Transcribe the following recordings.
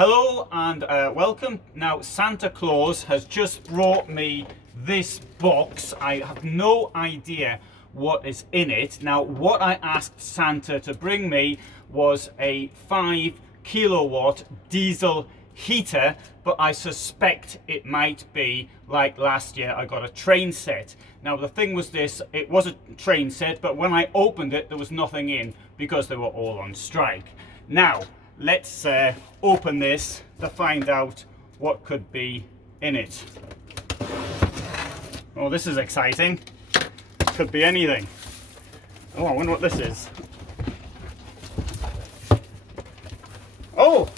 Hello and welcome. Now Santa Claus has just brought me this box. I have no idea what is in it. Now what I asked Santa to bring me was a 5 kilowatt diesel heater, but I suspect it might be like last year I got a train set. Now the thing was this, it was a train set, but when I opened it there was nothing in because they were all on strike. Now let's open this to find out what could be in it. Oh, this is exciting. Could be anything. Oh, I wonder what this is. Oh,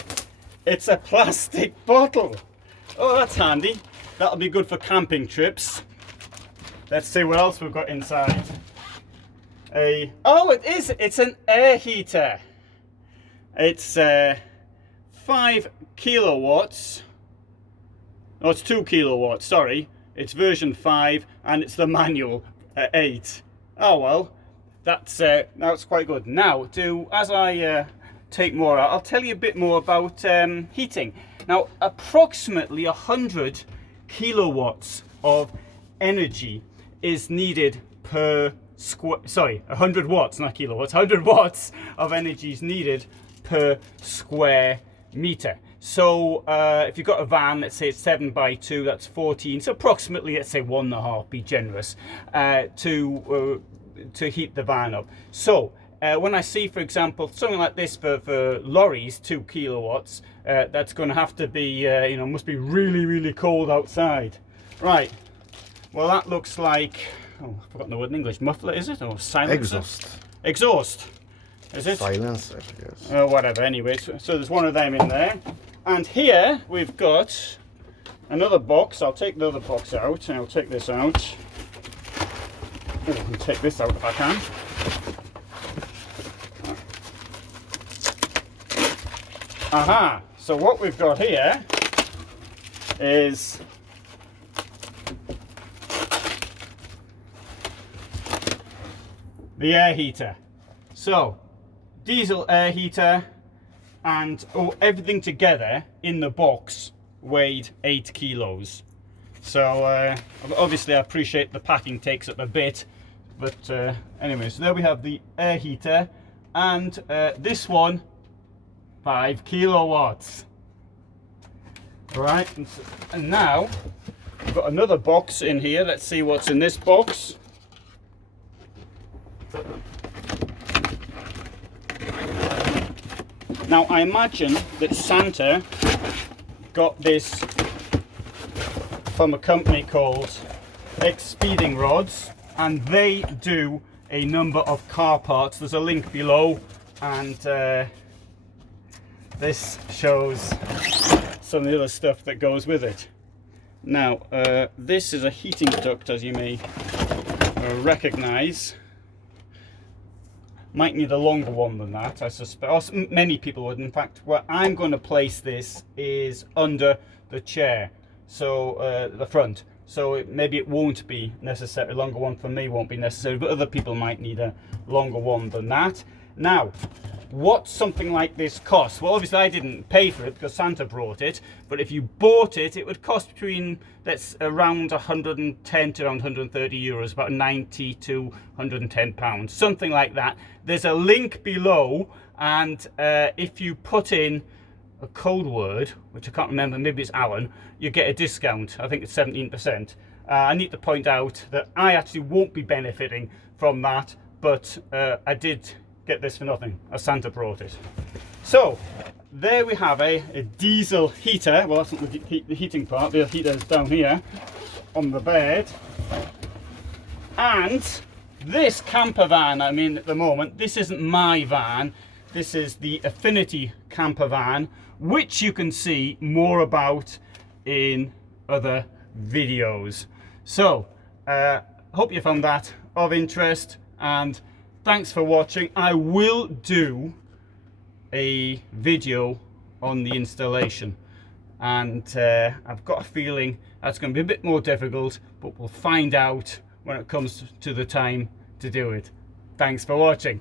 it's a plastic bottle. Oh, that's handy. That'll be good for camping trips. Let's see what else we've got inside. Oh, it is. It's an air heater. It's 5 kilowatts. Oh, it's 2 kilowatts, sorry. It's version 5 and it's the manual 8. Oh well, that's quite good. Now, as I take more out, I'll tell you a bit more about heating. Now, approximately 100 kilowatts of energy is needed per square, 100 watts, not kilowatts, 100 watts of energy is needed per square meter. So if you've got a van, let's say it's 7 by 2, that's 14, so approximately, let's say 1.5, be generous, to heat the van up. So when I see, for example, something like this for lorries, 2 kilowatts, that's going to have to be, must be really, really cold outside. Right, well that looks like, oh, I've forgotten the word in English, muffler is it, or silencer? Exhaust. Exhaust. Is it? Silencer, yes. Oh, whatever, anyway, so there's one of them in there. And here we've got another box. I'll take the other box out, and I'll take this out. Oh, I'll take this out if I can. Aha, so what we've got here is the air heater. So, diesel air heater, and everything together in the box weighed 8 kilos. So obviously I appreciate the packing takes up a bit, but anyway, so there we have the air heater, and this one 5 kilowatts. All right, and now we've got another box in here. Let's see what's in this box. Now I imagine that Santa got this from a company called Maxpeedingrods, and they do a number of car parts. There's a link below, and this shows some of the other stuff that goes with it. Now this is a heating duct, as you may recognize. Might need a longer one than that, I suspect, or many people would. In fact, where I'm going to place this is under the chair, so the front. So maybe it won't be necessary. A longer one for me won't be necessary, but other people might need a longer one than that. Now, what something like this costs? Well, obviously I didn't pay for it because Santa brought it, but if you bought it, it would cost between, that's around 110 to around 130 euros, about 90 to 110 pounds, something like that. There's a link below, and if you put in a code word, which I can't remember, maybe it's Alan, you get a discount. I think it's 17%. I need to point out that I actually won't be benefiting from that, but I did get this for nothing, as Santa brought it. So there we have a diesel heater. Well, that's not the heating part. The heater is down here on the bed. And this camper van I'm in at the moment, this isn't my van. This is the Affinity camper van, which you can see more about in other videos. So hope you found that of interest, and thanks for watching. I will do a video on the installation, and I've got a feeling that's going to be a bit more difficult, but we'll find out when it comes to the time to do it. Thanks for watching.